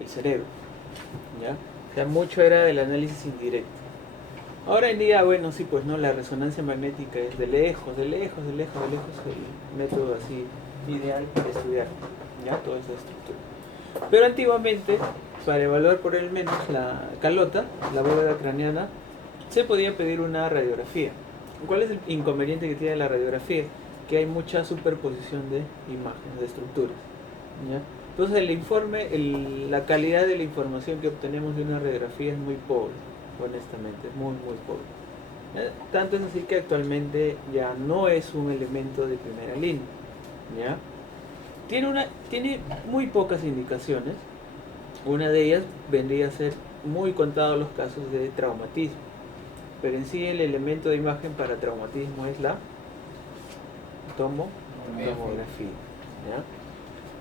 el cerebro, ¿ya? O sea, mucho era del análisis indirecto. Ahora en día, bueno, sí, pues no, la resonancia magnética es de lejos, de lejos, de lejos, de lejos el método así ideal para estudiar, ¿ya? Toda esa estructura. Pero antiguamente, para evaluar por el menos la calota, la bóveda craneana, se podía pedir una radiografía. ¿Cuál es el inconveniente que tiene la radiografía? Que hay mucha superposición de imágenes, de estructuras, ¿ya? Entonces el informe, la calidad de la información que obtenemos de una radiografía es muy pobre, honestamente, es muy, muy pobre. Tanto es así que actualmente ya no es un elemento de primera línea, ¿ya? Tiene muy pocas indicaciones. Una de ellas vendría a ser muy contados los casos de traumatismo. Pero en sí el elemento de imagen para traumatismo es la tomografía, ¿ya?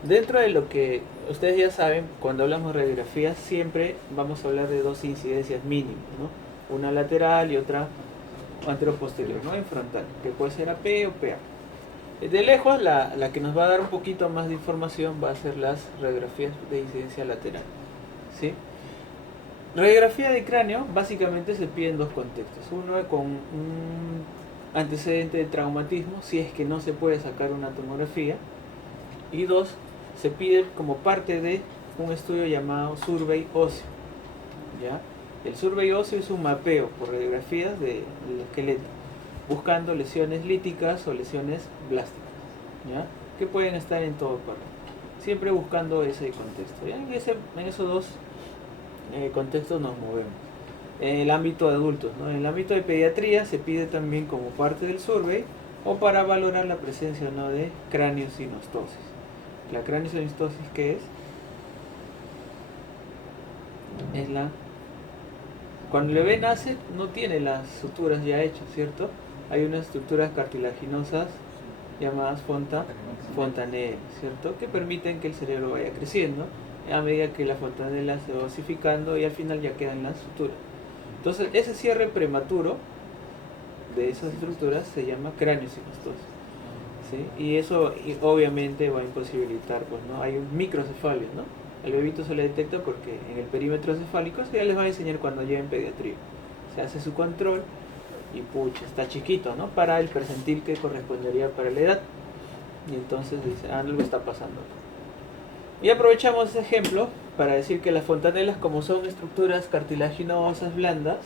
Dentro de lo que ustedes ya saben, cuando hablamos de radiografía siempre vamos a hablar de dos incidencias mínimas, ¿no? Una lateral y otra anteroposterior, ¿no? En frontal, que puede ser AP o PA. De lejos, la que nos va a dar un poquito más de información va a ser las radiografías de incidencia lateral, ¿sí? Radiografía de cráneo básicamente se pide en dos contextos. Uno con un antecedente de traumatismo, si es que no se puede sacar una tomografía. Y dos, se pide como parte de un estudio llamado survey óseo, ¿ya? El survey óseo es un mapeo por radiografías del esqueleto, buscando lesiones líticas o lesiones blásticas, ¿ya? Que pueden estar en todo parte. Siempre buscando ese contexto, ¿ya? En esos dos contextos nos movemos. En el ámbito de adultos, ¿no? En el ámbito de pediatría se pide también como parte del survey o para valorar la presencia o no de craniosinostosis. La craniosinostosis, ¿qué es? Es cuando el bebé nace no tiene las suturas ya hechas, ¿cierto? Hay unas estructuras cartilaginosas llamadas fontanela, ¿cierto? Que permiten que el cerebro vaya creciendo a medida que la fontanela se va osificando y al final ya quedan las suturas. Entonces ese cierre prematuro de esas estructuras se llama craniosinostosis, ¿sí? Y eso obviamente va a imposibilitar, pues, ¿no? Hay un microcefalia, ¿no? El bebito se le detecta porque en el perímetro cefálico se ya les va a enseñar cuando lleguen pediatría. Se hace su control y pucha, está chiquito, ¿no? Para el percentil que correspondería para la edad. Y entonces dice, algo está pasando. Y aprovechamos ese ejemplo para decir que las fontanelas, como son estructuras cartilaginosas blandas,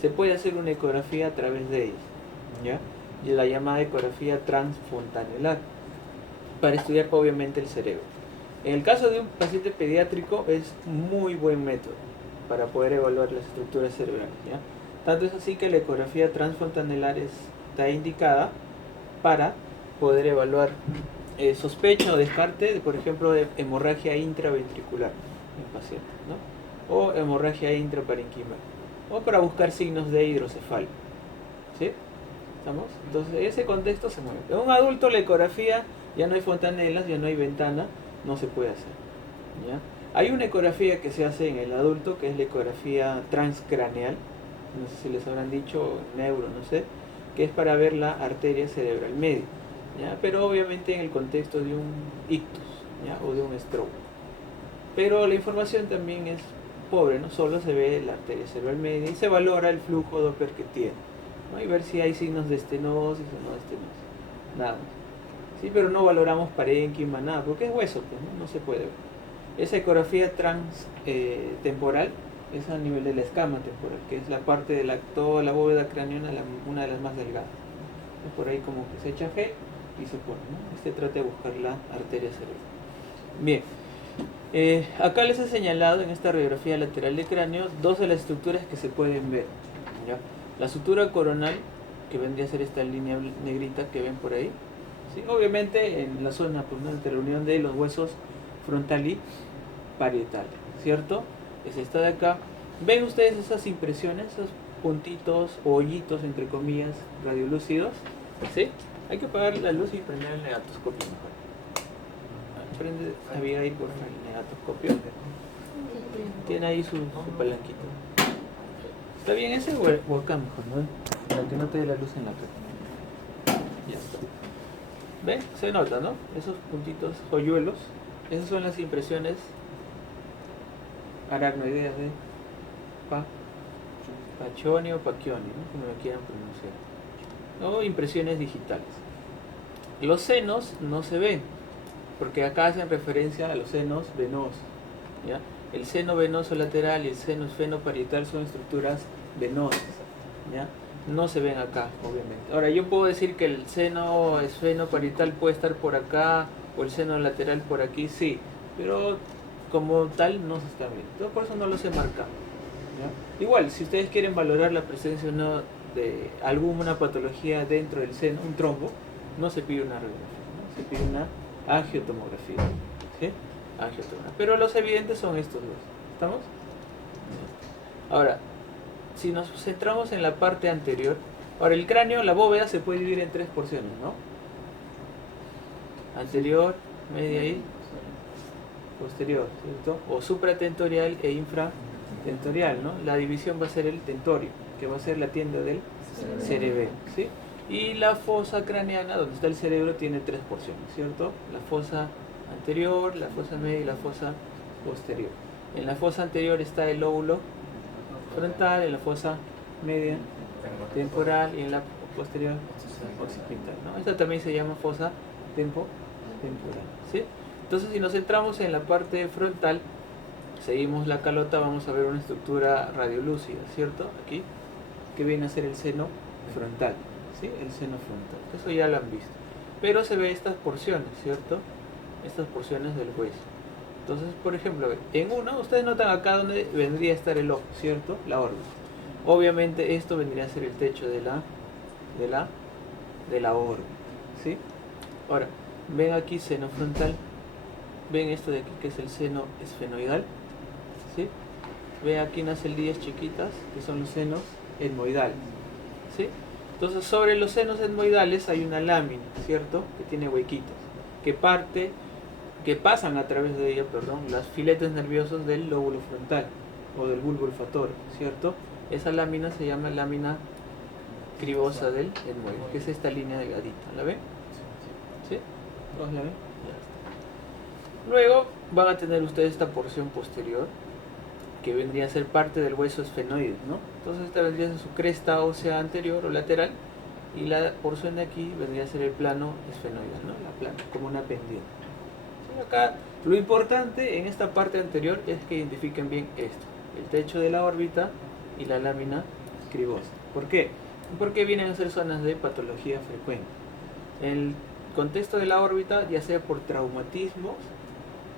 se puede hacer una ecografía a través de ellas, ¿ya? Y la llamada ecografía transfontanelar, para estudiar obviamente el cerebro. En el caso de un paciente pediátrico es muy buen método para poder evaluar las estructuras cerebrales, ¿ya? Tanto es así que la ecografía transfontanelar está indicada para poder evaluar sospecha o descarte, por ejemplo, de hemorragia intraventricular en pacientes, ¿no? O hemorragia intraparenquimal, o para buscar signos de hidrocefalia, ¿sí? ¿Estamos? Entonces, ese contexto se mueve. En un adulto la ecografía ya no hay fontanelas, ya no hay ventana, no se puede hacer, ¿ya? Hay una ecografía que se hace en el adulto, que es la ecografía transcraneal, no sé si les habrán dicho, neuro, no sé, que es para ver la arteria cerebral media, ¿ya? Pero obviamente en el contexto de un ictus, ¿ya? O de un stroke. Pero la información también es pobre, no solo se ve la arteria cerebral media y se valora el flujo Doppler que tiene, ¿no? Y ver si hay signos de estenosis o no de estenosis, nada más. Sí, pero no valoramos parénquima, nada, porque es hueso, pues, ¿no? No se puede ver. Esa ecografía temporal es a nivel de la escama temporal, que es la parte de toda la bóveda craneana, una de las más delgadas. Es por ahí como que se echa G y se pone, ¿no? Trata de buscar la arteria cerebral. Bien, acá les he señalado en esta radiografía lateral de cráneo dos de las estructuras que se pueden ver, ¿ya? La sutura coronal, que vendría a ser esta línea negrita que ven por ahí, ¿sí? Obviamente en la zona, pues, ¿no? Entre la unión de los huesos frontal y parietal, ¿cierto? Es esta de acá. ¿Ven ustedes esas impresiones, esos puntitos o hoyitos, entre comillas, radiolúcidos? ¿Sí? Hay que apagar la luz y prender el negatoscopio mejor. Prende Abigail por el negatoscopio. Tiene ahí su palanquita. ¿Está bien ese o acá mejor, no? Para que no te dé la luz en la cara. Ya está. ¿Ven? Se nota, ¿no? Esos puntitos hoyuelos. Esas son las impresiones aracnoideas de Pacchioni o Pacchioni, ¿no? Como lo quieran pronunciar. O impresiones digitales. Los senos no se ven, porque acá hacen referencia a los senos venosos, ¿ya? El seno venoso lateral y el seno esfenoparietal son estructuras venosas, ¿ya? No se ven acá, obviamente. Ahora, yo puedo decir que el seno esfenoparietal puede estar por acá o el seno lateral por aquí, sí, pero como tal no se está viendo. Entonces, por eso no los he marcado, ¿ya? Igual, si ustedes quieren valorar la presencia o no de alguna patología dentro del seno, un trombo, no se pide una radiografía, ¿no? Se pide una angiotomografía, ¿sí? Angiotomografía. Pero los evidentes son estos dos. ¿Estamos? Ahora, si nos centramos en la parte anterior, ahora el cráneo, la bóveda se puede dividir en tres porciones, ¿no? Anterior, media y posterior, ¿cierto? O supratentorial e infratentorial, ¿no? La división va a ser el tentorio, que va a ser la tienda del cerebelo, ¿sí? Y la fosa craneana, donde está el cerebro, tiene tres porciones, ¿cierto? La fosa anterior, la fosa media y la fosa posterior. En la fosa anterior está el lóbulo frontal, en la fosa media temporal y en la posterior occipital, ¿no? Esta también se llama fosa temporal, ¿sí? Entonces, si nos centramos en la parte frontal, seguimos la calota, vamos a ver una estructura radiolúcida, ¿cierto? Aquí, que viene a ser el seno frontal, ¿sí? El seno frontal, eso ya lo han visto. Pero se ve estas porciones, ¿cierto? Estas porciones del hueso. Entonces, por ejemplo, en uno, ustedes notan acá donde vendría a estar el ojo, ¿cierto? La órbita. Obviamente esto vendría a ser el techo de la órbita, ¿sí? Ahora, ven aquí seno frontal, ven esto de aquí que es el seno esfenoidal, ¿sí? Ven aquí unas celdillas chiquitas que son los senos etmoidales, ¿sí? Entonces, sobre los senos etmoidales hay una lámina, ¿cierto? Que tiene huequitos, que pasan a través de ella, los filetes nerviosos del lóbulo frontal o del bulbo olfatorio, ¿cierto? Esa lámina se llama lámina cribosa del etmoide, que es esta línea delgadita, ¿la ven? ¿Sí? ¿Todos la ven? Ya está. Luego van a tener ustedes esta porción posterior, que vendría a ser parte del hueso esfenoide, ¿no? Entonces esta vendría a ser su cresta ósea anterior o lateral, y la porción de aquí vendría a ser el plano esfenoidal, ¿no? La plana, como una pendiente. Acá lo importante en esta parte anterior es que identifiquen bien esto, el techo de la órbita y la lámina cribosa. ¿Por qué? Porque vienen a ser zonas de patología frecuente. El contexto de la órbita, ya sea por traumatismos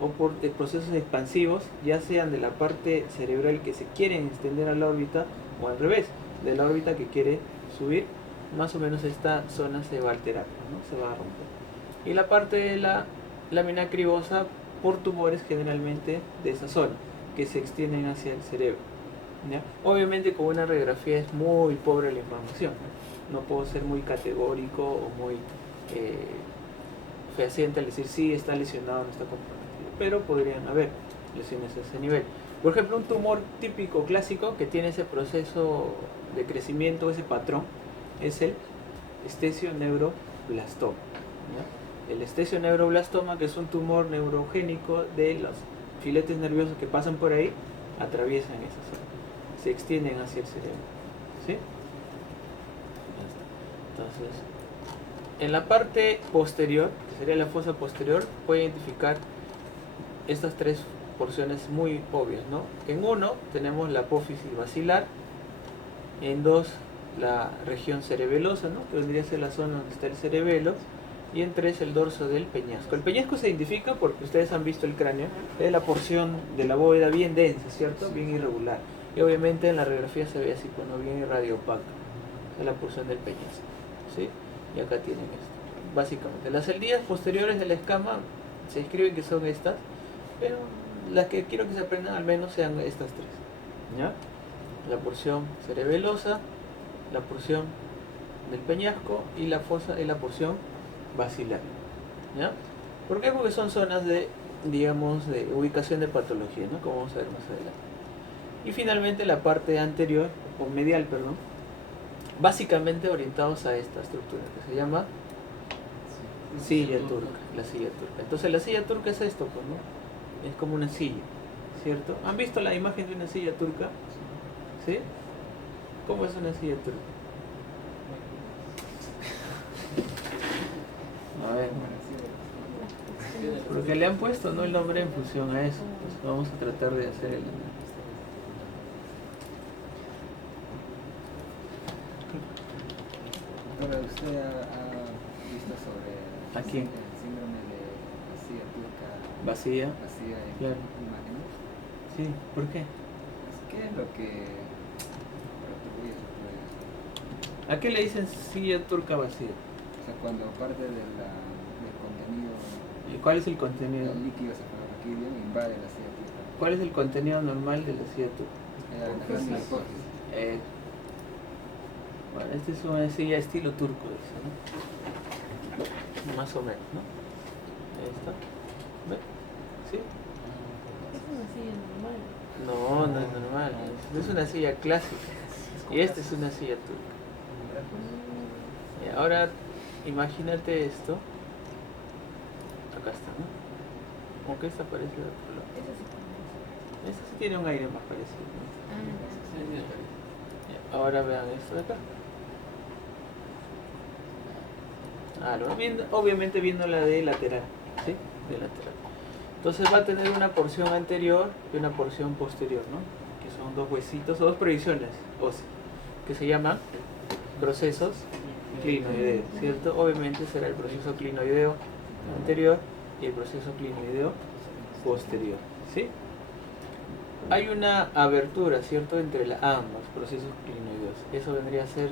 o por procesos expansivos, ya sean de la parte cerebral que se quieren extender a la órbita o al revés, de la órbita que quiere subir, más o menos esta zona se va a alterar, ¿no? Se va a romper. Y la parte de la lámina cribosa por tumores generalmente de esa zona, que se extienden hacia el cerebro, ¿ya? Obviamente con una radiografía es muy pobre la información, no puedo ser muy categórico o muy fehaciente al decir sí está lesionado, no está comprometido, pero podrían haber lesiones a ese nivel. Por ejemplo, un tumor típico clásico que tiene ese proceso de crecimiento, ese patrón, es el esthesioneuroblastoma, ¿ya? El esthesioneuroblastoma, que es un tumor neurogénico de los filetes nerviosos que pasan por ahí, atraviesan esa zona, se extienden hacia el cerebro, ¿sí? Entonces, en la parte posterior, que sería la fosa posterior, puede identificar estas tres porciones muy obvias, ¿no? En uno tenemos la apófisis basilar, en dos la región cerebelosa, ¿no? Que vendría a ser la zona donde está el cerebelo, y en tres el dorso del peñasco. El peñasco se identifica porque ustedes han visto el cráneo, es la porción de la bóveda bien densa, ¿cierto? Bien irregular. Y obviamente en la radiografía se ve así, bueno, bien radiopaca. Es la porción del peñasco, ¿sí? Y acá tienen esto. Básicamente, las celdillas posteriores de la escama se escriben que son estas, pero las que quiero que se aprendan al menos sean estas tres, ¿ya? La porción cerebelosa, la porción del peñasco y la fosa es la porción basilar, ¿ya? ¿Por qué? Porque son zonas de, digamos, de ubicación de patología, ¿no? Como vamos a ver más adelante. Y finalmente la parte anterior, o medial, perdón, básicamente orientados a esta estructura que se llama silla turca, la silla turca. Entonces la silla turca es esto, pues, ¿no? Es como una silla, ¿cierto? ¿Han visto la imagen de una silla turca? ¿Sí? ¿Cómo es una silla turca? A ver, porque le han puesto, ¿no?, el nombre en función a eso. Pues vamos a tratar de hacer el... Pero usted ha visto sobre ¿A quién? el síndrome de la silla turca Vacía. vacía en Claro. imágenes. Sí, ¿por qué? ¿Qué es lo que atribuye sobre eso? ¿A qué le dicen silla turca vacía? O sea, cuando parte del contenido, ¿Y cuál es el contenido? el líquido cefalorraquídeo invade la silla turca. ¿Cuál es el contenido normal de la silla turca? La hipófisis. Bueno, esta es una silla estilo turco, dice, ¿no? Más o menos, ¿no? Ahí está. ¿Ve? ¿Sí? Es una silla normal. No, no es normal. Es una silla clásica. Y esta es una silla turca. Y ahora, imagínate esto. Acá está, ¿no? Como que esta parece de otro lado. Esa sí conoce. Esta sí tiene un aire más parecido, ¿no? Ah, Ahora vean esto de acá. Obviamente viendo la de lateral, ¿sí? De lateral. Entonces va a tener una porción anterior y una porción posterior, ¿no? Que son dos huesitos o dos provisiones óseas, que se llaman procesos clinoideos, ¿cierto? Obviamente será el proceso clinoideo anterior y el proceso clinoideo posterior, ¿sí? Hay una abertura, ¿cierto?, entre ambos procesos clinoideos. Eso vendría a ser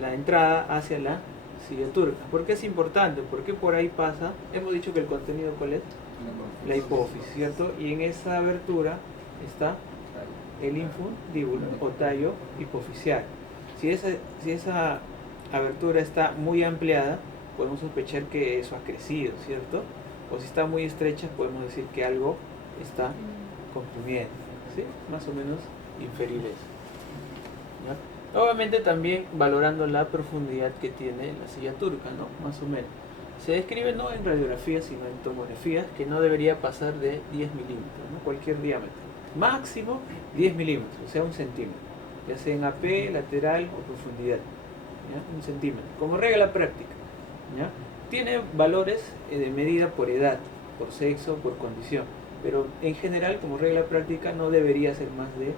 la entrada hacia la silla turca. ¿Por qué es importante? Porque por ahí pasa, hemos dicho que el contenido, ¿cuál es? La hipófisis, ¿cierto? Y en esa abertura está el infundíbulo o tallo hipofisial. Si esa abertura está muy ampliada, podemos sospechar que eso ha crecido, ¿cierto? O si está muy estrecha, podemos decir que algo está comprimiendo, ¿sí? Más o menos inferiores. ¿Ya? Obviamente también valorando la profundidad que tiene la silla turca, ¿no? Más o menos. Se describe no en radiografías, sino en tomografías, que no debería pasar de 10 milímetros, ¿no? Cualquier diámetro. Máximo 10 milímetros, o sea, 1 centímetro. Ya sea en AP, lateral o profundidad. ¿Ya? 1 centímetro. Como regla práctica. ¿Ya? Tiene valores de medida por edad, por sexo, por condición. Pero en general, como regla práctica, no debería ser más de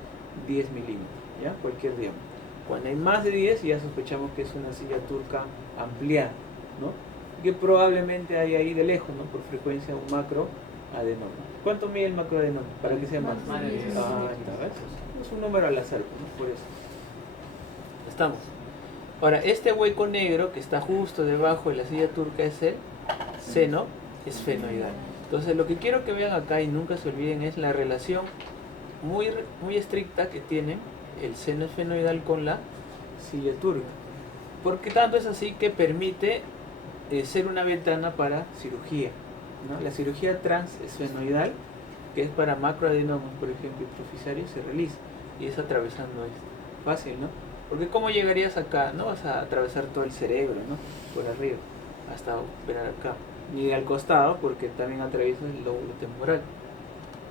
10 milímetros. ¿Ya? Cualquier diámetro. Cuando hay más de 10, ya sospechamos que es una silla turca ampliada, ¿no? Que probablemente hay ahí de lejos, ¿no?, por frecuencia, un macroadenoma. ¿Cuánto mide el macroadenoma? Para que sea más. Es un número al azar, ¿no? Por eso. Estamos. Ahora, este hueco negro que está justo debajo de la silla turca es el seno esfenoidal. Entonces, lo que quiero que vean acá y nunca se olviden es la relación muy estricta que tiene el seno esfenoidal con la silla turca. Porque tanto es así que permite ser una ventana para cirugía, ¿no? La cirugía transesfenoidal, que es para macroadenomas, por ejemplo, hipoficiarios, se realiza y es atravesando esto. Fácil, ¿no? Porque ¿cómo llegarías acá? No vas a atravesar todo el cerebro, ¿no? Por arriba, hasta operar acá. Ni al costado, porque también atraviesa el lóbulo temporal.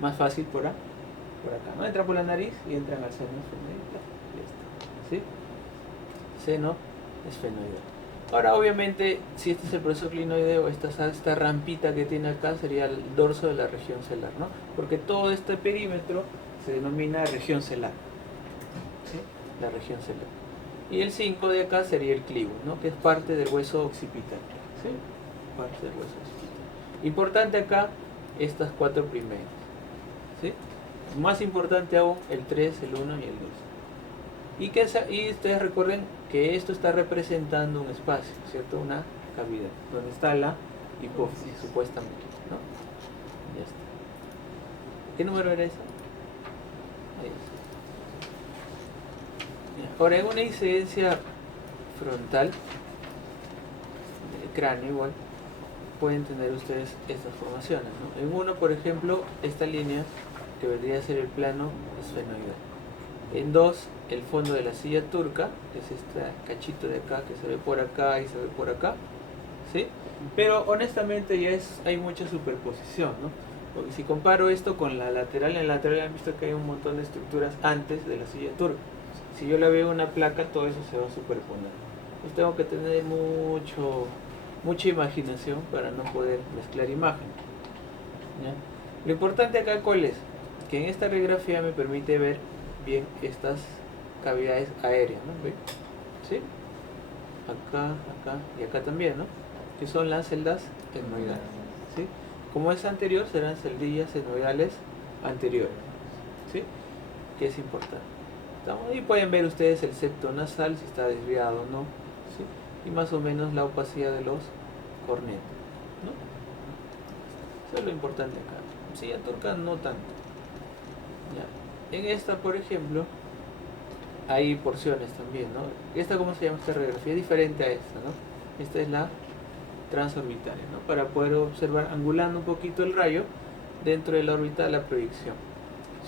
Más fácil por acá, ¿no? Entran por la nariz y entran al seno esfenoidal. ¿Sí? Seno esfenoidal. Ahora, obviamente, si este es el proceso clinoideo, esta rampita que tiene acá sería el dorso de la región celar, ¿no? Porque todo este perímetro se denomina región celar, ¿sí? La región celar. Y el 5 de acá sería el clivo, ¿no?, que es parte del hueso occipital, ¿sí? Parte del hueso occipital. Importante acá, estas 4 primeras, ¿sí? Más importante aún, el 3, el 1 y el 2. Y ustedes recuerden que esto está representando un espacio, ¿cierto? Una cavidad, donde está la hipófisis, supuestamente, ¿no? Ya está. ¿Qué número era esa? Ahí está. Ahora, en una incidencia frontal, del cráneo igual, pueden tener ustedes estas formaciones, ¿no? En uno, por ejemplo, esta línea que vendría a ser el plano esfenoidal. En 2, el fondo de la silla turca, que es este cachito de acá, que se ve por acá y se ve por acá, ¿sí? Pero honestamente hay mucha superposición, ¿no? Porque si comparo esto con la lateral, en la lateral han visto que hay un montón de estructuras antes de la silla turca. Si yo le veo una placa, todo eso se va a superponer. Pues tengo que tener mucha imaginación para no poder mezclar imágenes. ¿Ya? Lo importante acá, ¿cuál es? Que en esta radiografía me permite ver bien estas cavidades aéreas, ¿no? ¿Ve? ¿Sí? Acá y acá también, ¿no? Que son las celdas etmoidales, ¿sí? Como es anterior, serán celdillas etmoidales anteriores, ¿sí? Que es importante. Y pueden ver ustedes el septo nasal, si está desviado o no, ¿sí? Y más o menos la opacidad de los cornetos, ¿no? Eso es lo importante acá. Silla turca no tanto. Ya. En esta, por ejemplo, hay porciones también, ¿no? Esta, ¿cómo se llama esta radiografía? Es diferente a esta, ¿no? Esta es la transorbitaria, ¿no? Para poder observar, angulando un poquito el rayo dentro de la órbita de la proyección.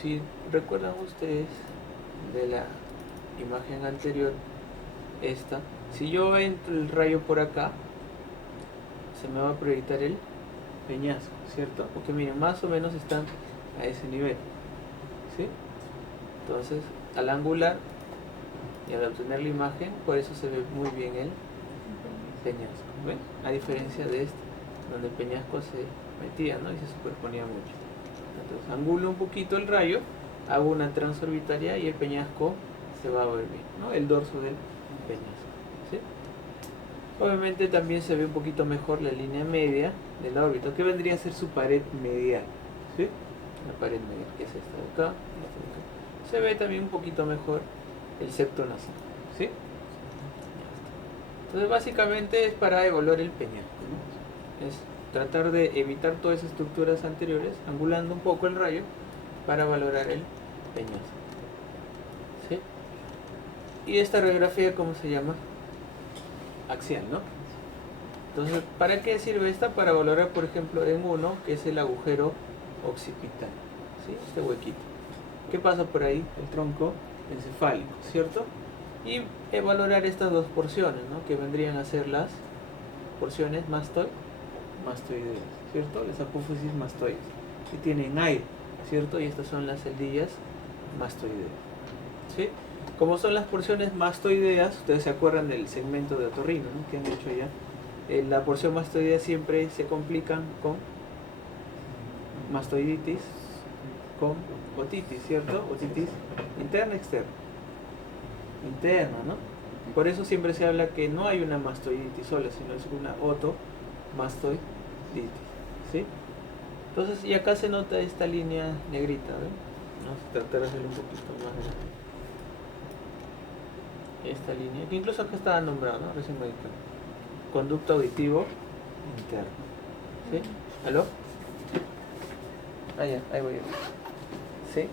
Si recuerdan ustedes de la imagen anterior, esta, si yo entro el rayo por acá, se me va a proyectar el peñasco, ¿cierto? Porque miren, más o menos están a ese nivel, ¿sí? Entonces, al angular y al obtener la imagen, por eso se ve muy bien el peñasco, ¿ven? A diferencia de este, donde el peñasco se metía, ¿no? Y se superponía mucho. Entonces, angulo un poquito el rayo, hago una transorbitaria y el peñasco se va a ver bien, ¿no? El dorso del peñasco, ¿sí? Obviamente también se ve un poquito mejor la línea media de la órbita, que vendría a ser su pared medial, ¿sí? La pared medial, que es esta de acá, y esta de acá. Se ve también un poquito mejor el septo nasal, ¿sí? Entonces básicamente es para evaluar el peñasco, ¿no? Es tratar de evitar todas esas estructuras anteriores, angulando un poco el rayo para valorar el peñasco, ¿sí? Y esta radiografía, ¿cómo se llama? Axial, ¿no? Entonces, ¿para qué sirve esta? Para valorar, por ejemplo, en uno, que es el agujero occipital, ¿sí? Este huequito. ¿Qué pasa por ahí? El tronco encefálico, ¿cierto? Y valorar estas dos porciones, ¿no? Que vendrían a ser las porciones mastoideas, ¿cierto? Las apófisis mastoides, que tienen aire, ¿cierto? Y estas son las celdillas mastoideas, ¿sí? Como son las porciones mastoideas, ustedes se acuerdan del segmento de otorrino, ¿no? Que han hecho ya. La porción mastoidea siempre se complican con mastoiditis, con otitis, ¿cierto? Otitis interna, externa. Interna, ¿no? Por eso siempre se habla que no hay una mastoiditis sola, sino es una otomastoiditis, ¿sí? Entonces, y acá se nota esta línea negrita, ¿ven? Vamos a tratar de hacerlo un poquito más grande. Esta línea, que incluso acá estaba nombrado, ¿no? Recién me dijeron. Conducto auditivo interno, ¿sí? ¿Aló? Ah, ya, ahí voy yo. ¿Sí?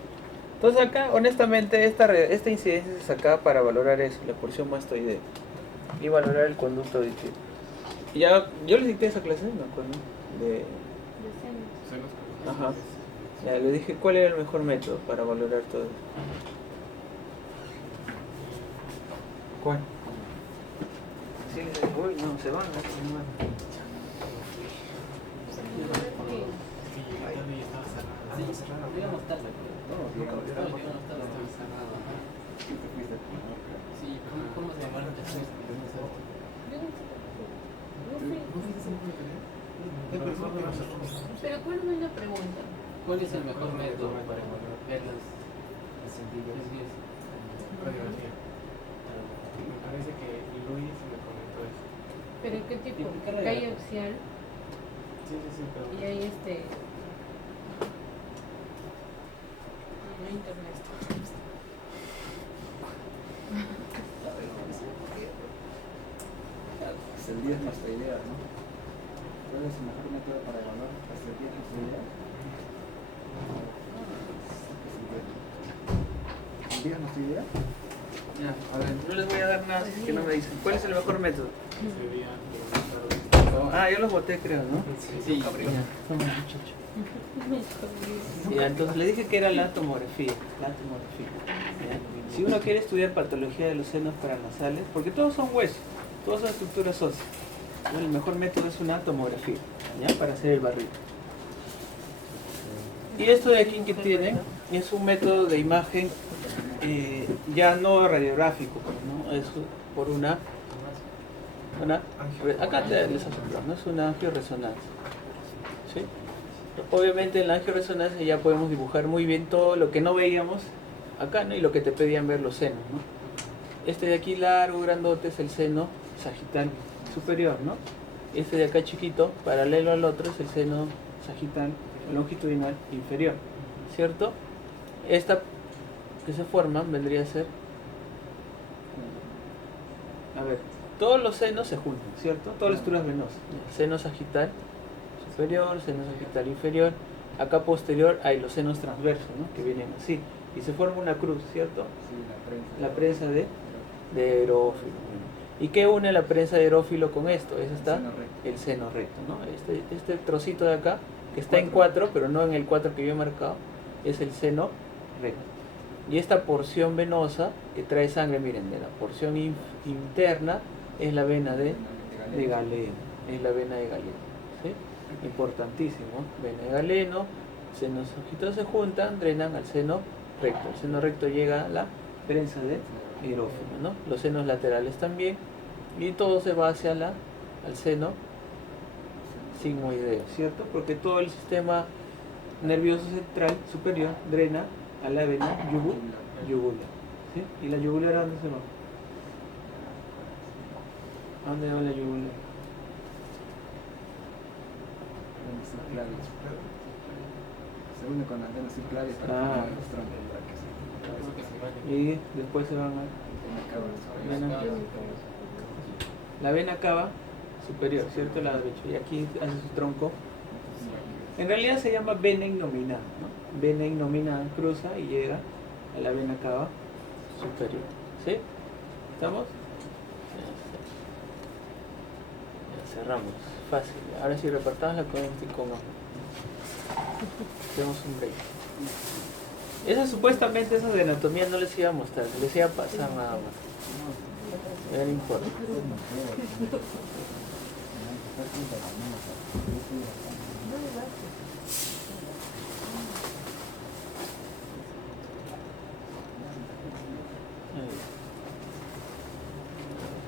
Entonces acá, honestamente, esta incidencia se sacaba para valorar eso, la porción mastoidea, y valorar el conducto auditivo. Y ya, yo les dicté esa clase, me acuerdo, de... Ajá. Ya, le dije cuál era el mejor método para valorar todo eso. ¿Cuál? Sí, les digo, uy, no, se van, no se van. Llegamos tarde. Sí, ¿cómo se llamaron? Pero ¿cuál no es la pregunta? ¿Cuál es el mejor método para ver las celdillas? Radiografía. Me parece que Luis me comentó eso. ¿Pero qué tipo? ¿Qué Porque hay axial Sí, pero... y hay no internet. Celdillas mastoideas, ¿no? ¿Cuál es el mejor método para evaluar las celdillas mastoideas? ¿Celdillas mastoideas? Ya, a ver, no les voy a dar nada que no me dicen. ¿Cuál es el mejor método? Sería Ah, yo los boté, creo, ¿no? Sí, Ya, toma, muchacho. Ya, entonces le dije que era la tomografía. ¿Ya? Si uno quiere estudiar patología de los senos paranasales, porque todos son huesos, todas son estructuras óseas, ¿no? El mejor método es una tomografía, ¿ya? Para hacer el barrido. Y esto de aquí que tienen es un método de imagen ya no radiográfico, ¿no? Es por una acá les asombró, ¿no? Es una angioresonancia. ¿Sí? Obviamente en la angioresonancia ya podemos dibujar muy bien todo lo que no veíamos acá, ¿no? Y lo que te pedían ver los senos, ¿no? Este de aquí largo, grandote, es el seno sagital superior, ¿no? Este de acá chiquito, paralelo al otro, es el seno sagital longitudinal inferior, ¿cierto? Esta que se forman vendría a ser, a ver, todos los senos se juntan, ¿cierto? Todas las estructuras venosas. Seno sagital superior, seno sagital inferior. Acá posterior hay los senos transversos, ¿no? Que vienen así. Y se forma una cruz, ¿cierto? Sí, La prensa de erófilo. ¿Y qué une la prensa de erófilo con esto? Eso está el seno recto, ¿no? Este trocito de acá, que está en 4, pero no en el 4 que yo he marcado, es el seno recto. Y esta porción venosa que trae sangre, miren, de la porción interna es la vena de Galeno. Es la vena de Galeno, ¿sí? Importantísimo. Vena de Galeno, senos sagitos se juntan, drenan al seno recto. El seno recto llega a la prensa de erófilo, ¿no? Los senos laterales también. Y todo se va hacia al seno sigmoideo, ¿cierto? Porque todo el sistema nervioso central superior drena a la vena yugular, ¿sí? ¿Y la yugular a dónde se va? ¿A dónde va la yugular? Se une con las venas circulares para Ah. formar los troncos. Y después se van a vena. La vena cava superior, ¿cierto? La derecha. Y aquí hace su tronco. En realidad se llama vena ignominada, ¿no? Vena ignominada cruza y llega a la vena cava superior. ¿Sí? ¿Estamos? Ya cerramos. Fácil. Ahora sí repartamos la corriente con hacemos un break. Esas supuestamente esas de anatomía no les iba a mostrar, les iba a pasar nada más. Ya no importa.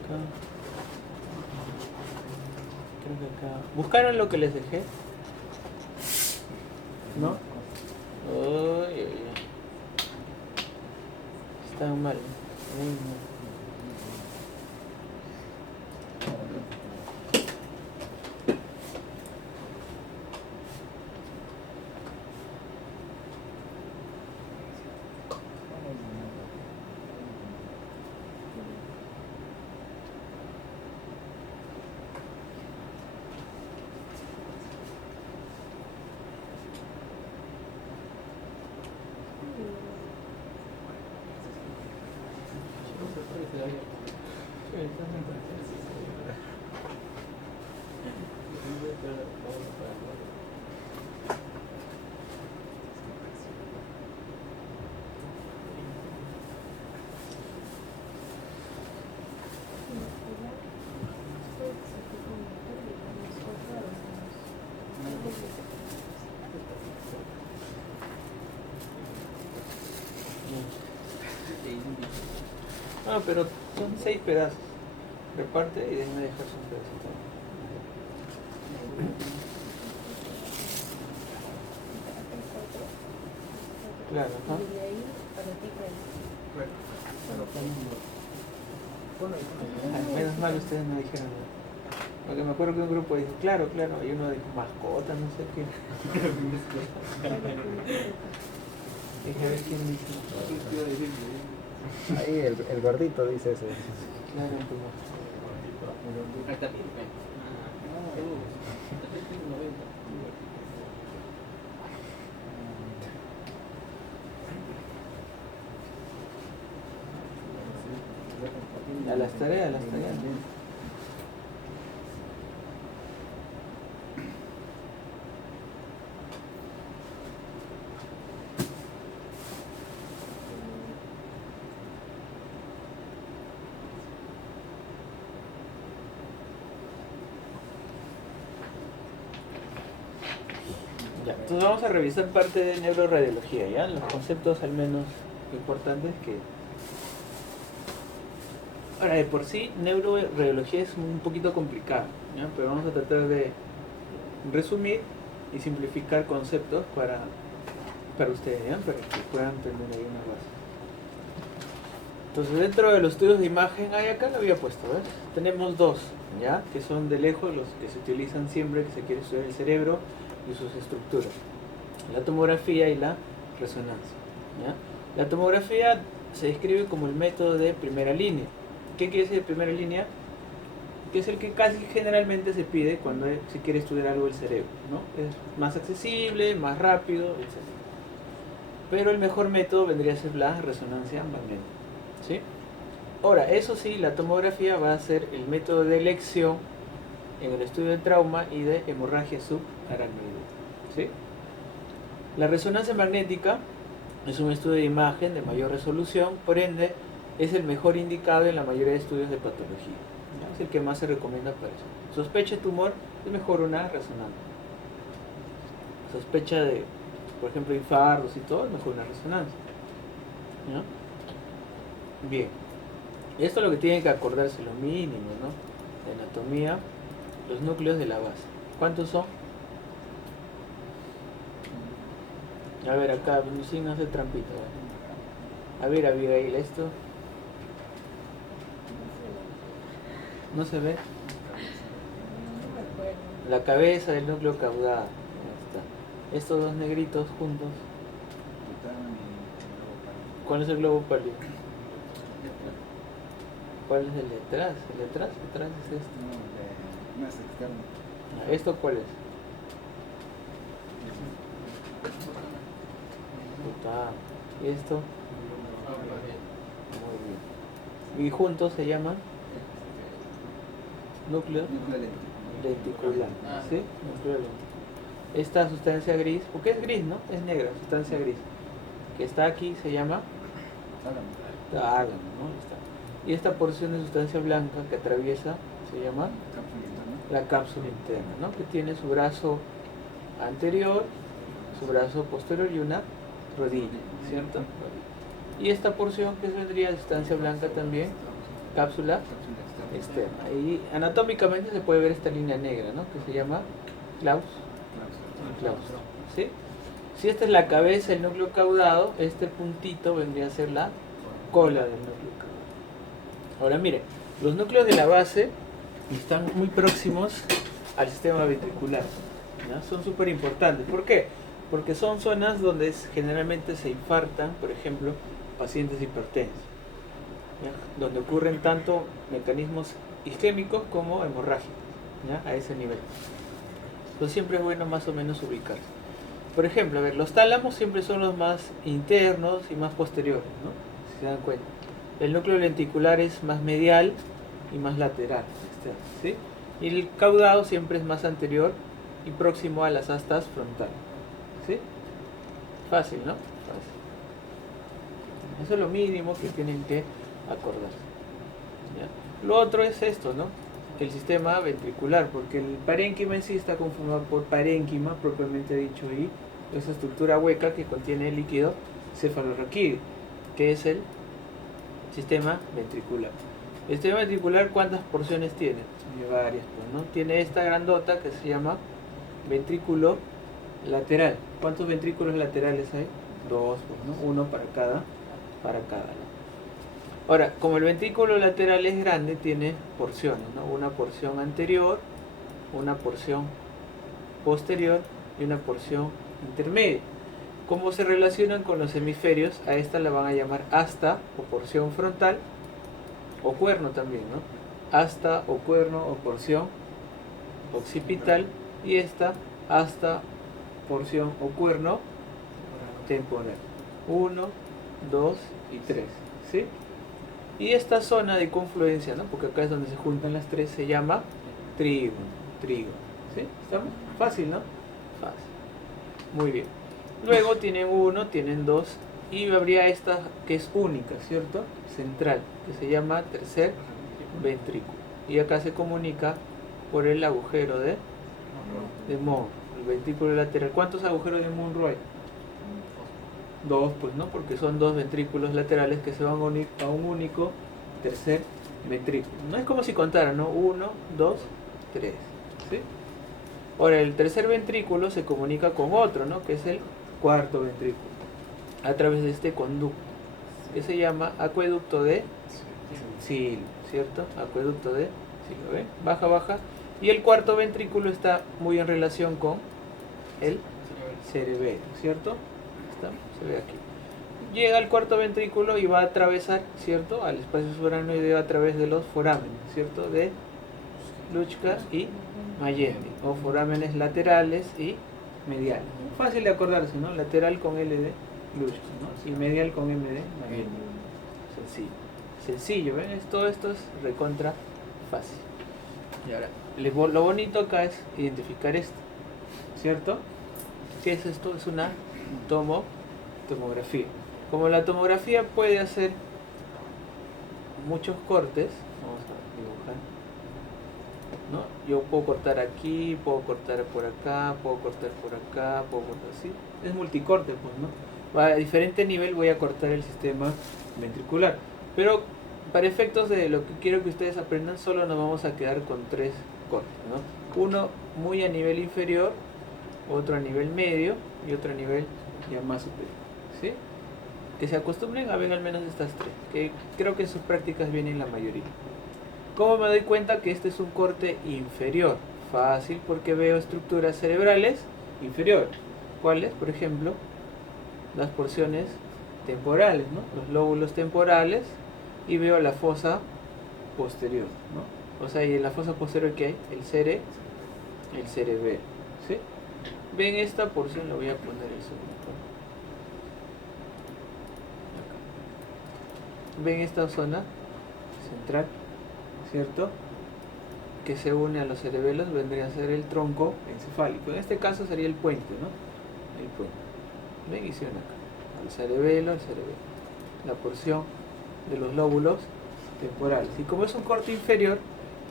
Acá. Creo que acá. ¿Buscaron lo que les dejé? ¿No? Uy, uy, uy. Está mal. Muy mal. Ah, pero son 6 pedazos. Reparte y déjame dejar un pedacito. Claro, ajá. Ah, menos mal ustedes no dijeron nada. Porque me acuerdo que un grupo dijo, claro, claro, y uno dijo, mascota, no sé qué. Dije, a ver quién dice. Ahí el gordito dice eso. Claro, pues. A las tareas, a las tareas. Ya. Entonces vamos a revisar parte de neuroradiología, ¿ya? Los conceptos al menos importantes que... Ahora, de por sí, neuroradiología es un poquito complicado, ¿ya? Pero vamos a tratar de resumir y simplificar conceptos para ustedes, ¿ya? Para que puedan tener ahí una base. Entonces, dentro de los estudios de imagen, ahí acá lo había puesto, ¿ves? Tenemos dos, ¿ya? Que son de lejos los que se utilizan siempre que se quiere estudiar el cerebro y sus estructuras: la tomografía y la resonancia, ¿ya? La tomografía se describe como el método de primera línea. ¿Qué quiere decir primera línea? Que es el que casi generalmente se pide cuando se quiere estudiar algo del cerebro, ¿no? Es más accesible, más rápido, etc. Pero el mejor método vendría a ser la resonancia magnética, ¿sí? Ahora, eso sí, la tomografía va a ser el método de elección en el estudio de trauma y de hemorragia subaracnoidea, ¿sí? La resonancia magnética es un estudio de imagen de mayor resolución, por ende es el mejor indicado en la mayoría de estudios de patología, ¿ya? Es el que más se recomienda para eso. Sospecha de tumor, es mejor una resonancia. Sospecha de, por ejemplo, infartos y todo, es mejor una resonancia, ¿ya? Bien, esto es lo que tienen que acordarse, lo mínimo, ¿no? De anatomía, los núcleos de la base. ¿Cuántos son? A ver, acá, sin hacer trampita, ¿vale? A ver, Abigail, esto no se ve. No me acuerdo. La cabeza del núcleo caudal. Ahí está. Estos dos negritos juntos. ¿Cuál es el globo pálido? ¿Cuál es el detrás? ¿El detrás? ¿Detrás es este? No es externo. ¿Esto cuál es? Puta. ¿Y esto? Muy bien. ¿Y juntos se llaman? Núcleo lenticular. ¿Sí? Núcleo lenticular. Esta sustancia gris, porque es gris, ¿no? Es negra, sustancia gris, que está aquí se llama tálamo, ¿no? Ahí está. Y esta porción de sustancia blanca que atraviesa se llama la cápsula interna, ¿no? Que tiene su brazo anterior, su brazo posterior y una rodilla, ¿cierto? Y esta porción que vendría de sustancia blanca también, cápsula externa. Y anatómicamente se puede ver esta línea negra, ¿no? Que se llama claustro, ¿sí? Si esta es la cabeza del núcleo caudado, este puntito vendría a ser la cola del núcleo caudado. Ahora mire, los núcleos de la base están muy próximos al sistema ventricular, ¿ya? Son súper importantes. ¿Por qué? Porque son zonas donde generalmente se infartan, por ejemplo, pacientes hipertensos, ¿ya? Donde ocurren tanto mecanismos isquémicos como hemorrágicos, ¿ya? A ese nivel. Entonces siempre es bueno más o menos ubicarse. Por ejemplo, a ver, los tálamos siempre son los más internos y más posteriores, ¿no? Si se dan cuenta. El núcleo lenticular es más medial y más lateral, externo, ¿sí? Y el caudado siempre es más anterior y próximo a las astas frontales, ¿sí? Fácil, ¿no? Fácil. Eso es lo mínimo que tienen que acordarse, ¿ya? Lo otro es esto, ¿no? El sistema ventricular, porque el parénquima en sí está conformado por parénquima propiamente dicho y esa estructura hueca que contiene el líquido cefalorraquídeo, que es el sistema ventricular. El sistema ventricular, ¿cuántas porciones tiene? Tiene varias, pues, ¿no? Tiene esta grandota que se llama ventrículo lateral. ¿Cuántos ventrículos laterales hay? Dos, pues, ¿no? Uno para cada, ¿no? Ahora, como el ventrículo lateral es grande, tiene porciones, ¿no? Una porción anterior, una porción posterior y una porción intermedia. ¿Cómo se relacionan con los hemisferios? A esta la van a llamar asta o porción frontal, o cuerno también, ¿no? Asta o cuerno o porción occipital, y esta asta, porción o cuerno temporal. 1, 2 y 3, ¿sí? Y esta zona de confluencia, ¿no? Porque acá es donde se juntan las tres, se llama trígono, ¿sí? ¿Estamos? Fácil, ¿no? Fácil. Muy bien. Luego tienen uno, tienen dos, y habría esta que es única, ¿cierto? Central, que se llama tercer ventrículo. Y acá se comunica por el agujero de Moore, ventrículo lateral. ¿Cuántos agujeros de Munro hay? Dos, pues, ¿no? Porque son dos ventrículos laterales que se van a unir a un único tercer ventrículo. No es como si contaran, ¿no? 1, 2, 3. ¿Sí? Ahora, el tercer ventrículo se comunica con otro, ¿no? Que es el cuarto ventrículo, a través de este conducto, que se llama acueducto de Silvio, ¿cierto? Acueducto de Silvio, ¿ven? Baja, baja. Y el cuarto ventrículo está muy en relación con el cerebelo, ¿cierto? ¿Está? Se ve aquí. Llega al cuarto ventrículo y va a atravesar, ¿cierto? Al espacio subaracnoideo a través de los forámenes, ¿cierto? De Luschka y Mayetti, o forámenes laterales y mediales. Fácil de acordarse, ¿no? Lateral con L de Luschka, ¿no? Y medial con M de Mayetti. Sencillo. Sencillo, ¿ven? Todo esto es recontra fácil. Y ahora, lo bonito acá es identificar esto, ¿cierto? ¿Qué es esto? Es una tomografía. Como la tomografía puede hacer muchos cortes, vamos a dibujar, ¿no? Yo puedo cortar aquí, puedo cortar por acá, puedo cortar por acá, puedo cortar así. Es multicorte, pues, ¿no? A diferente nivel voy a cortar el sistema ventricular. Pero para efectos de lo que quiero que ustedes aprendan, solo nos vamos a quedar con tres cortes, ¿no? Uno muy a nivel inferior, otro a nivel medio y otro a nivel ya más superior, ¿sí? Que se acostumbren a ver al menos estas tres, que creo que en sus prácticas vienen la mayoría. ¿Cómo me doy cuenta que este es un corte inferior? Fácil, porque veo estructuras cerebrales inferiores. ¿Cuáles? Por ejemplo, las porciones temporales, ¿no? Los lóbulos temporales, y veo la fosa posterior, ¿no? O sea, y en la fosa posterior, ¿qué hay? El cerebelo, ¿sí? Ven esta porción, lo voy a poner el segundo. Ven esta zona central, ¿cierto? Que se une a los cerebelos, vendría a ser el tronco encefálico. En este caso sería el puente, ¿no? El puente. Ven y se une acá. El cerebelo, la porción de los lóbulos temporales. Y como es un corte inferior,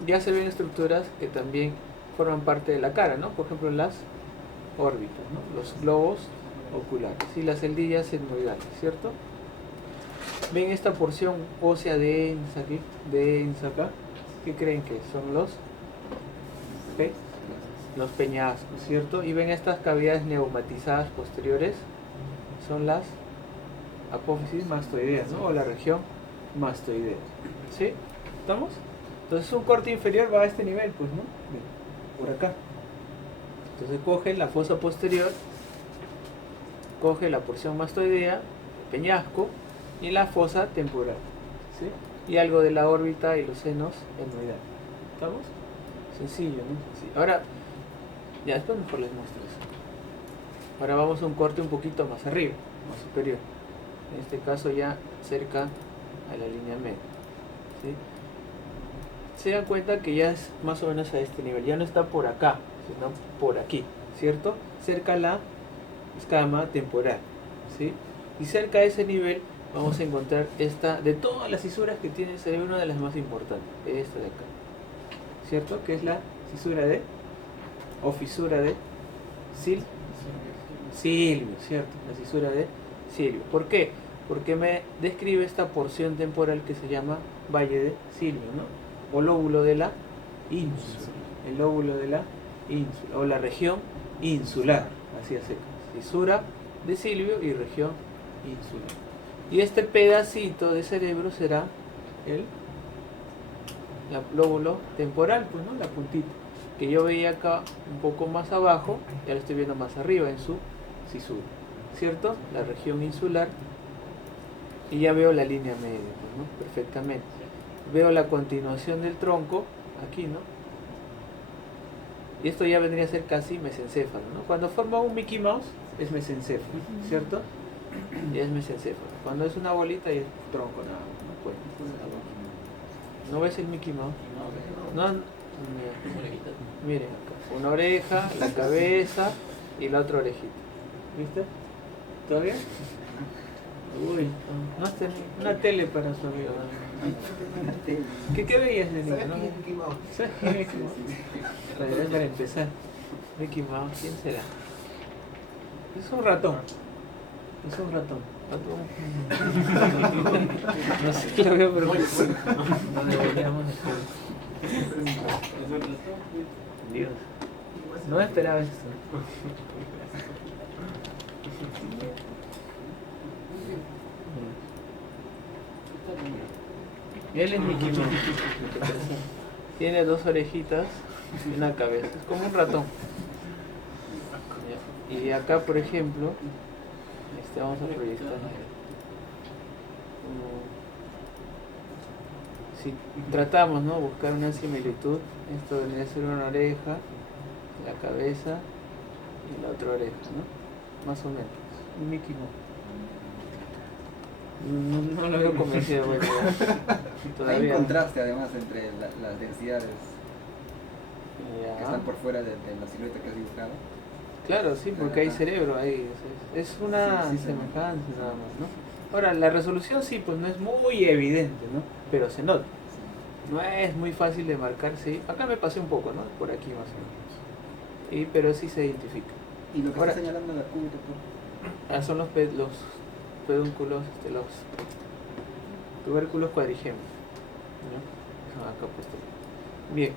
ya se ven estructuras que también forman parte de la cara, ¿no? Por ejemplo, las órbitas, ¿no? Los globos oculares y las celdillas etmoidales, ¿cierto? Ven esta porción ósea densa aquí, densa acá. ¿Qué creen que son los? ¿Qué? Los peñascos, ¿cierto? Y ven estas cavidades neumatizadas posteriores, son las apófisis mastoideas, ¿no? O la región mastoidea, ¿sí? ¿Estamos? Entonces un corte inferior va a este nivel, pues, ¿no? Por acá. Entonces coge la fosa posterior, coge la porción mastoidea, el peñasco, y la fosa temporal, ¿sí? Y algo de la órbita y los senos etmoidales. ¿Estamos? Sencillo, ¿no? Sí. Ahora, ya después mejor les muestro eso. Ahora vamos a un corte un poquito más arriba, más superior. En este caso ya cerca a la línea media, ¿sí? Se dan cuenta que ya es más o menos a este nivel. Ya no está por acá, sino por aquí, ¿cierto? Cerca a la escama temporal, ¿sí? Y cerca de ese nivel vamos a encontrar esta, de todas las cisuras que tiene el cerebro, una de las más importantes, esta de acá, ¿cierto? Que es la cisura de, o fisura de Silvio, ¿cierto? La cisura de Silvio. ¿Por qué? Porque me describe esta porción temporal que se llama valle de Silvio, ¿no? O lóbulo de la ínsula, el lóbulo de la ínsula, o la región insular, así a secas, cisura de Silvio y región insular. Y este pedacito de cerebro será el lóbulo temporal, pues, ¿no? La puntita, que yo veía acá un poco más abajo, ya lo estoy viendo más arriba en su cisura, ¿cierto? La región insular, y ya veo la línea media, pues, ¿no? Perfectamente. Veo la continuación del tronco aquí, ¿no? Y esto ya vendría a ser casi mesencéfalo, ¿no? Cuando forma un Mickey Mouse es mesencéfalo, ¿cierto? Ya es mesencéfalo. Cuando es una bolita y es tronco, nada, no puede. ¿No ves el Mickey Mouse? No. Miren acá, una oreja, la cabeza y la otra orejita. ¿Viste? ¿Todo bien? Uy, no has tenido una tele para su amigo. ¿Qué veías de niño? ¿No? ¿Sabes qué Mickey Mouse? Para empezar. Mickey Mouse, ¿quién será? Es un ratón. Es un ratón. No sé, lo veo, pero no deberíamos hacer. Dios. No esperaba esto. Él es Mickey Mouse. Tiene dos orejitas y una cabeza. Es como un ratón. Y acá, por ejemplo, vamos a proyectar. Si tratamos, ¿no?, buscar una similitud, esto vendría a ser una oreja, la cabeza y la otra oreja, ¿no? Más o menos. Un Mickey Mouse. No lo veo convencido, bueno, Hay un contraste además entre las densidades Ya. que están por fuera de la silueta que has dibujado. Claro, sí, porque hay cerebro ahí. Es una Sí, semejanza nada más, ¿no? Ahora, la resolución sí, pues no es muy evidente, ¿no? Pero se nota. No es muy fácil de marcar, sí. Acá me pasé un poco, ¿no? Por aquí más o menos. Pero sí se identifica. Y lo que Ahora, está señalando la Q, doctor. son los pedúnculos, los tubérculos cuadrigémenos, ¿no? Son acá puestos. Bien.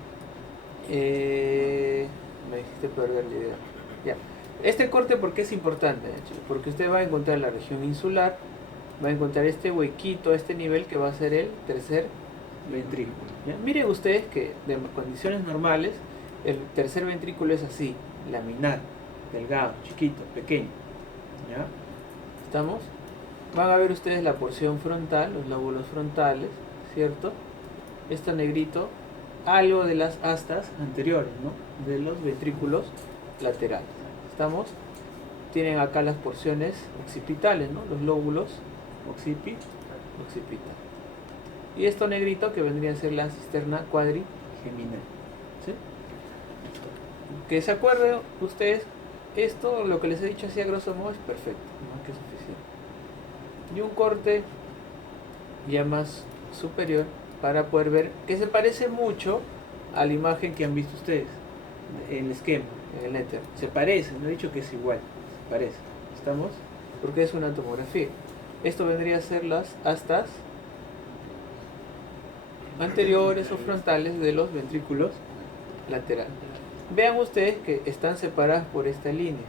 Me dijiste perder la idea. Ya. Este corte, ¿por qué es importante? Porque usted va a encontrar la región insular, va a encontrar este huequito a este nivel que va a ser el tercer ventrículo. ¿Ya? Miren ustedes que de condiciones normales el tercer ventrículo es así, laminar, delgado, chiquito, pequeño. ¿Ya? ¿Estamos? Van a ver ustedes la porción frontal, los lóbulos frontales, ¿cierto? Esto negrito, algo de las astas anteriores, ¿no?, de los ventrículos laterales. ¿Estamos? Tienen acá las porciones occipitales, ¿no?, los lóbulos occipital. Y esto negrito que vendría a ser la cisterna cuadrigeminal. ¿Sí? Que se acuerden ustedes, esto, lo que les he dicho así a grosso modo, es perfecto, más que suficiente. Y un corte ya más superior para poder ver que se parece mucho a la imagen que han visto ustedes en el esquema, en el éter. Se parece, no he dicho que es igual, se parece. ¿Estamos? Porque es una tomografía. Esto vendría a ser las astas anteriores o frontales de los ventrículos laterales. Vean ustedes que están separadas por esta línea.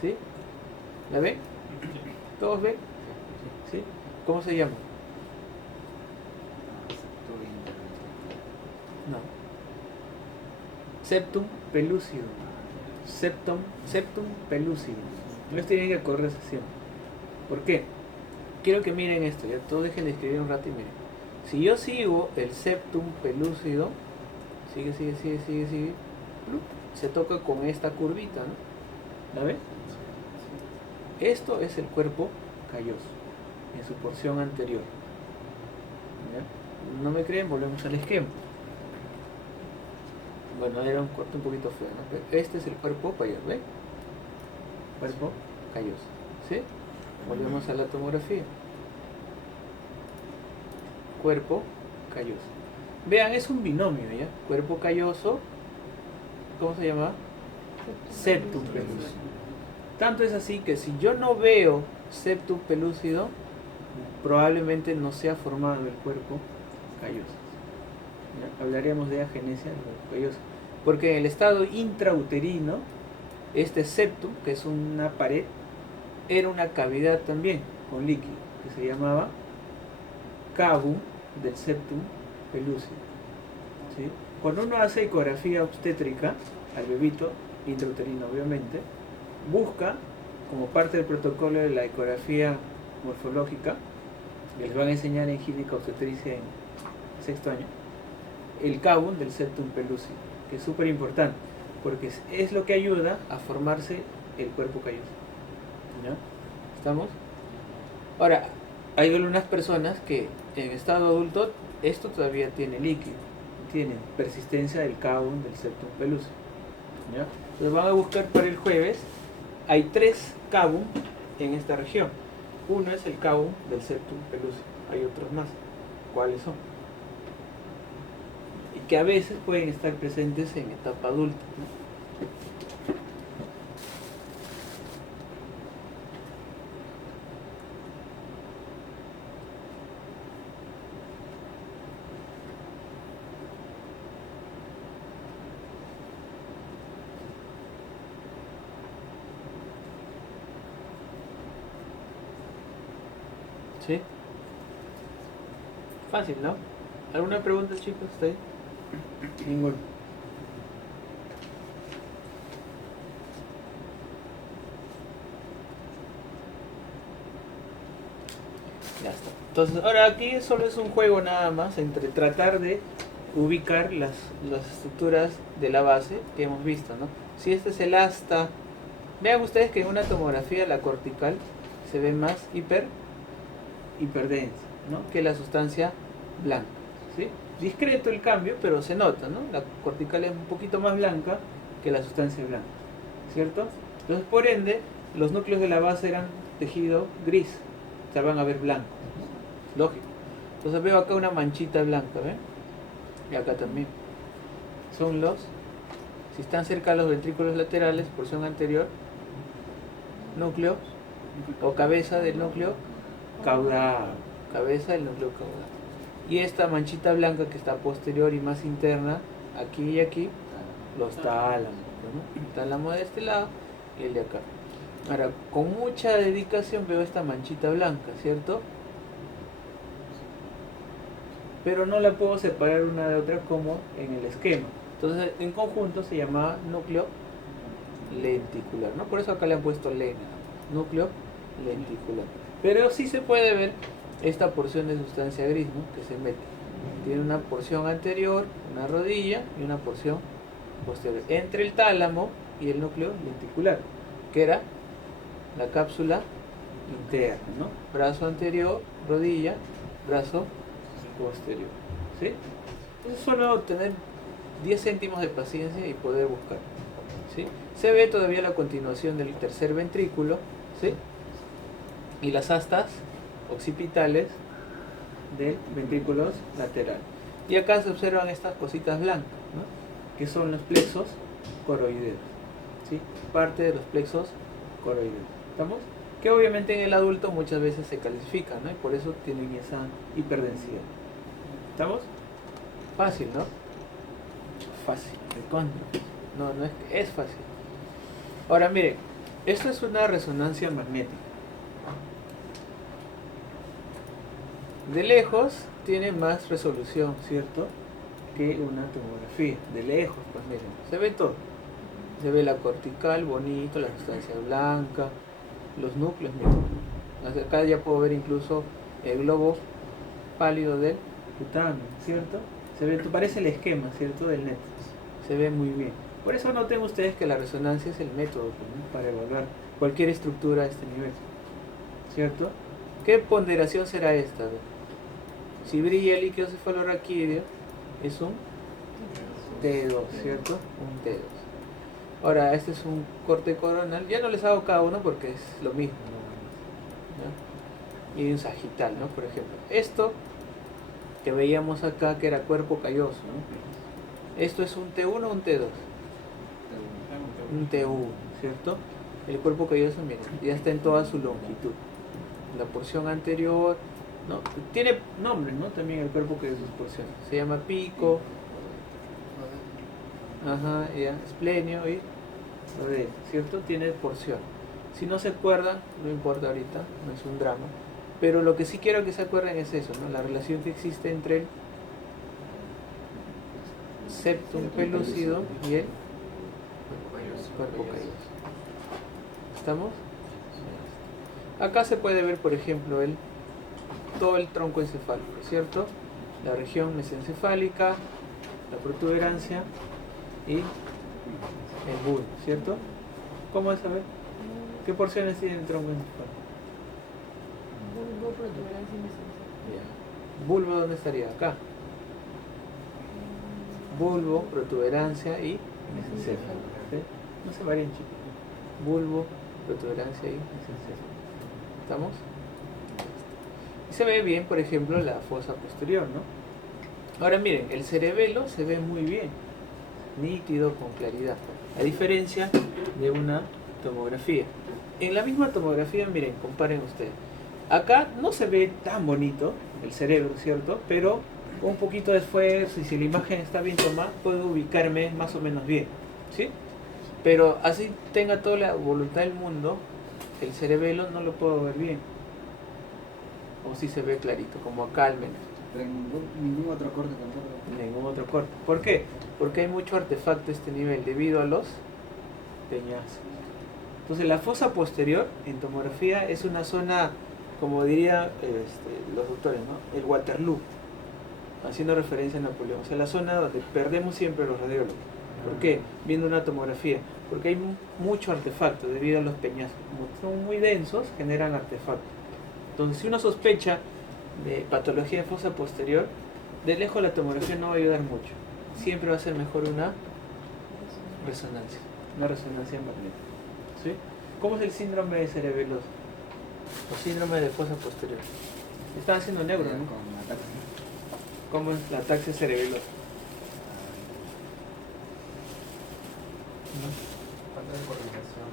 ¿Sí? ¿La ven? ¿Todos ven? ¿Sí? ¿Cómo se llama? No. Septum pellucidum. Septum pellucidum. No tienen que correr siempre. ¿Por qué? Quiero que miren esto, ya todos dejen de escribir un rato y miren. Si yo sigo el septum pellucidum, sigue, ¡plup! Se toca con esta curvita, ¿no? ¿La ven? Esto es el cuerpo calloso, en su porción anterior. ¿Ya? ¿No me creen? Volvemos al esquema. Bueno, era un corte un poquito feo, ¿no? Pero este es el cuerpo calloso, ¿ven? Cuerpo calloso, ¿sí? Volvemos a la tomografía. Cuerpo calloso. Vean, es un binomio, ¿ya? Cuerpo calloso, ¿cómo se llama? Septum pelúcido. Tanto es así que si yo no veo septum pelúcido, probablemente no se ha formado el cuerpo calloso. ¿Ya? Hablaríamos de agenesia del cuerpo calloso. Porque en el estado intrauterino, este septum, que es una pared, era una cavidad también con líquido, que se llamaba cavum del septum pelúcido. ¿Sí? Cuando uno hace ecografía obstétrica al bebito intrauterino, obviamente, busca, como parte del protocolo de la ecografía morfológica, les van a enseñar en gínica obstetricia en sexto año, el cavum del septum pelúcido, que es súper importante, porque es lo que ayuda a formarse el cuerpo calloso. ¿Ya? ¿Estamos? Ahora, hay algunas personas que en estado adulto esto todavía tiene líquido, tienen persistencia del cavum del septum pelúcido. ¿Ya? Entonces van a buscar para el jueves. Hay 3 cavum en esta región. Uno es el cavum del septum pelúcido. Hay otros más. ¿Cuáles son? Y que a veces pueden estar presentes en etapa adulta, ¿no? ¿Sí? Fácil, ¿no? ¿Alguna pregunta, chicos? ¿Está ahí? Ninguno. Ya está. Entonces, ahora aquí solo es un juego nada más entre tratar de ubicar las estructuras de la base que hemos visto, ¿no? Si este es el asta, vean ustedes que en una tomografía la cortical se ve más hiperdensa, ¿no? Que la sustancia blanca, ¿sí? Discreto el cambio, pero se nota, ¿no? La cortical es un poquito más blanca que la sustancia blanca, ¿cierto? Entonces, por ende, los núcleos de la base eran tejido gris, se van a ver blancos, ¿no? Lógico. Entonces veo acá una manchita blanca, ¿ven? Y acá también. Son si están cerca de los ventrículos laterales, porción anterior, núcleo o cabeza del núcleo caudal, cabeza del núcleo caudal. Y esta manchita blanca que está posterior y más interna, aquí y aquí, los tálamos, ¿no? El tálamo de este lado y el de acá. Ahora, con mucha dedicación veo esta manchita blanca, ¿cierto? Pero no la puedo separar una de otra como en el esquema. Entonces, en conjunto se llama núcleo lenticular, ¿no? Por eso acá le han puesto lena, núcleo lenticular. Pero sí se puede ver esta porción de sustancia gris, ¿no? Que se mete. Tiene una porción anterior, una rodilla y una porción posterior. Entre el tálamo y el núcleo lenticular, que era la cápsula interna, ¿no? Brazo anterior, rodilla, brazo posterior, ¿sí? Entonces solo tener 10 céntimos de paciencia y poder buscar, ¿sí? Se ve todavía la continuación del tercer ventrículo, ¿sí? Y las astas occipitales del ventrículos lateral. Y acá se observan estas cositas blancas, ¿no? Que son los plexos coroideos, ¿sí? Parte de los plexos coroideos. ¿Estamos? Que obviamente en el adulto muchas veces se calcifican, ¿no? Y por eso tienen esa hiperdensidad. ¿Estamos? Fácil, ¿no? Fácil, recontra. No, no es fácil. Ahora miren, esto es una resonancia magnética. De lejos tiene más resolución, ¿cierto? Que una tomografía. De lejos, pues miren, se ve todo. Se ve la cortical, bonito, la sustancia blanca, los núcleos, miren. Acá ya puedo ver incluso el globo pálido del putamen, ¿cierto? Se ve, parece el esquema, ¿cierto? Del NET. Se ve muy bien. Por eso noten ustedes que la resonancia es el método, ¿no? Para evaluar cualquier estructura a este nivel, ¿cierto? ¿Qué ponderación será esta? Si brilla el líquido cefalorraquídeo, es un T2, ¿cierto? Un T2. Ahora, este es un corte coronal. Ya no les hago cada uno porque es lo mismo, ¿no? Y un sagital, ¿no? Por ejemplo. Esto que veíamos acá, que era cuerpo calloso, ¿no? Esto es un T1 o un T2. Un T1, ¿cierto? El cuerpo calloso, miren, ya está en toda su longitud. La porción anterior, ¿no? Tiene nombre, ¿no? También el cuerpo que es sus porciones. Se llama pico, ajá, ya, esplenio y rodea, ¿cierto? Tiene porción. Si no se acuerdan, no importa ahorita, no es un drama. Pero lo que sí quiero que se acuerden es eso, ¿no? La relación que existe entre el septum pelúcido y el cuerpo calloso. ¿Estamos? Acá se puede ver, por ejemplo, todo el tronco encefálico, ¿cierto? La región mesencefálica, la protuberancia y el bulbo, ¿cierto? ¿Cómo es saber? ¿Qué porciones tiene el tronco encefálico? Bulbo, protuberancia y mesencéfalo. ¿Bulbo dónde estaría? Acá. Bulbo, protuberancia y mesencéfalo. ¿Sí? No se varían, chicos. Bulbo, protuberancia y mesencéfalo. ¿Estamos? Y se ve bien, por ejemplo, la fosa posterior, ¿no? Ahora miren, el cerebelo se ve muy bien. nítido, con claridad, a diferencia de una tomografía. En la misma tomografía, miren, comparen ustedes. Acá no se ve tan bonito el cerebro, ¿cierto? Pero con un poquito de esfuerzo y si la imagen está bien tomada, puedo ubicarme más o menos bien, ¿sí? Pero así tenga toda la voluntad del mundo, el cerebelo no lo puedo ver bien. O si se ve clarito, como acá al menos. Pero en ningún otro corte tampoco. Ningún otro corte. ¿Por qué? Porque hay mucho artefacto a este nivel debido a los peñascos. Entonces la fosa posterior en tomografía es una zona, como diría los doctores, ¿no? El Waterloo, haciendo referencia a Napoleón. O sea, la zona donde perdemos siempre los radiólogos. ¿Por qué? Viendo una tomografía. Porque hay mucho artefacto debido a los peñascos. Como son muy densos, generan artefactos. Entonces, si uno sospecha de patología de fosa posterior, de lejos la tomografía no va a ayudar mucho. Siempre va a ser mejor una resonancia magnética. ¿Sí? ¿Cómo es el síndrome de cerebeloso? O síndrome de fosa posterior. Están haciendo neuro, ¿no? Con ataxia. ¿Cómo es la ataxia cerebelosa? Falta de coordinación,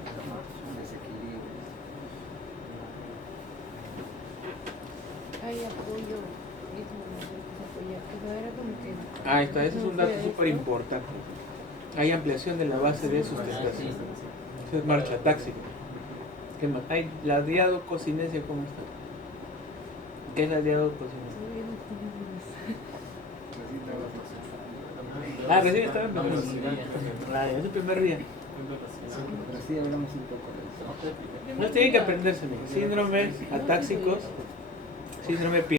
Un desequilibrio. Hay apoyo. Eso era como que. Ah, está, ese es un dato súper importante. Hay ampliación de la base de sí, sustentación. sí. Eso es marcha táxica. ¿Qué más? Hay la diadococinesia, ¿cómo está? ¿Qué es la diadococinesia? Ah, recién estaba empezando. Ah, es el primer día. Pero sí hablamos un poco de eso. No tienen que aprenderse, amigos. Síndromes atáxicos, síndrome